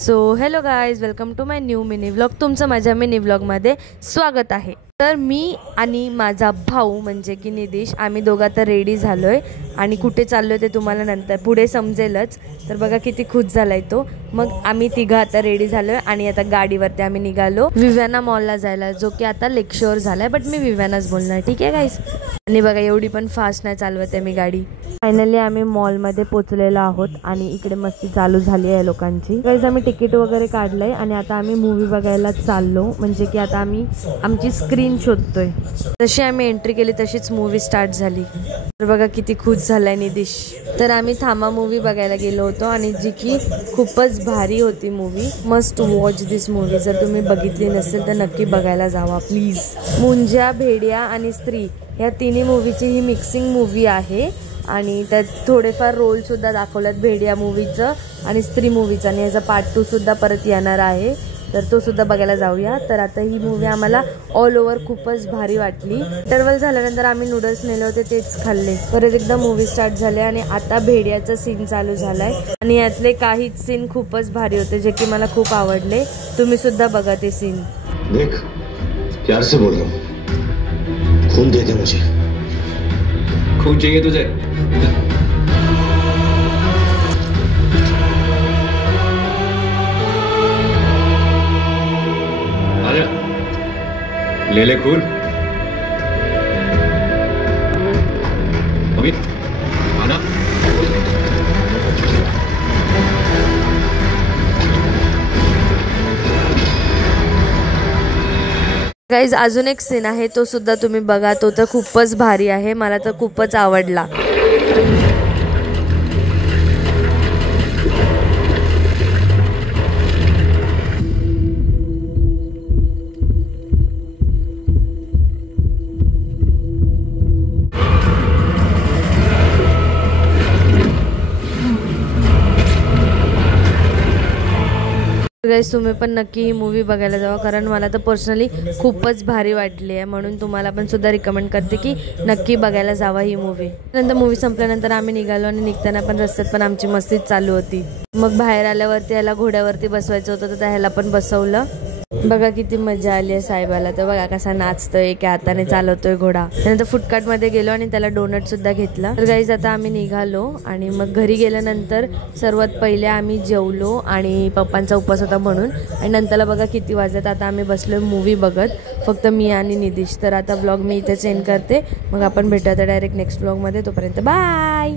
So hello guys, welcome to my new mini vlog. तुमचं माझ्या mini व्लॉगमध्ये स्वागत आहे. तर मी आणि माझा भाऊ म्हणजे की निदेश आम्ही दोघं आता रेडी झालोय आणि कुठे चाललोय ते तुम्हाला नंतर पुढे समजेलच. तर बघा किती खुश झालाय तो. मग आम्ही तिघं आता रेडी झालोय आणि आता गाडीवरती आम्ही निघालो विव्याना मॉलला जायला, जो की आता लेकशोर झालाय, बट मी विव्यानाच बोलणार, ठीक आहे गाईज. आणि बघा एवढी पण फास्ट नाही चालवत आहे मी गाडी. फायनली आम्ही मॉलमध्ये पोचलेलो आहोत आणि इकडे मस्ती चालू झाली आहे लोकांची. गाईज आम्ही तिकीट वगैरे काढलंय आणि आता आम्ही मूवी बघायला चाललो, म्हणजे की आता आम्ही आमची स्क्रीन शोधतोय. जशी आम्ही एंट्री केली तशीच मूवी स्टार्ट झाली. तर बघा किती खुश झालाय निदेश. तर आम्ही थांबा मूवी बघायला गेलो होतो आणि जी की खूपच भारी होती मूवी. मस्ट वॉच दिस मूवी. जर तुम्ही बघितली नसेल तर नक्की बघायला जावा प्लीज. मुंजा, भेडिया आणि स्त्री या तिन्ही मूवीची ही मिक्सिंग मूवी आहे आणि त्यात थोडेफार रोल सुद्धा दाखवल्यात भेडिया मूवीचं आणि स्त्री मूवीचं, आणि याचा पार्ट 2 सुद्धा परत येणार आहे, तर तो सुद्धा बघायला जाऊया. तर आता ही मूवी आम्हाला ऑल ओव्हर खूपच भारी वाटली. इंटरवल झाल्यानंतर आम्ही नूडल्स नेले होते, तेच खाल्ले. परत एकदा मूवी स्टार्ट झाले आणि आता भेडियाचा सीन चालू झालाय आणि यातले काही सीन खूपच भारी होते जे की मला खूप आवडले. तुम्ही सुद्धा बघा ते सीन. देख, प्यार से बोल रहा हूं, खून दे दे मुझे. खून चाहिए तुझे? आजा, ले ले खून. अमित, आना. गाईज अजून एक सीन आहे, तो सुद्धा तुम्ही बघा. तो तर खूपच भारी आहे, मला तर खूपच आवडला. गाईज तुम्ही पण नक्की ही मूवी बघायला जावा, कारण मला तर पर्सनली खूपच भारी वाटली आहे, म्हणून तुम्हाला पण सुद्धा रिकमेंड करते की नक्की बघायला जावा ही मूवी. नंतर मूवी संपल्यानंतर आम्ही निघालो आणि निघताना पण रस्त्यात पण आमची मस्तीच चालू होती. मग बाहेर आल्यावरती याला घोड्यावरती बसवायचं होतं तर त्याला पण बसवलं. बघा किती मजा आली आहे साहेबाला. तर बघा कसा नाचतोय, एका हाताने चालवतोय घोडा. त्यानंतर फुटकाटमध्ये गेलो आणि त्याला डोनट सुद्धा घेतला. तर गाईज आता आम्ही निघालो आणि मग घरी गेल्यानंतर सर्वात पहिले आम्ही जेवलो आणि पप्पांचा उपवास होता म्हणून. आणि नंतरला बघा किती वाजत. आता आम्ही बसलो मूवी बघत, फक्त मी आणि निदेश. तर आता व्लॉग मी इथे एंड करते. मग आपण भेटूया डायरेक्ट नेक्स्ट व्लॉगमध्ये. तोपर्यंत बाय.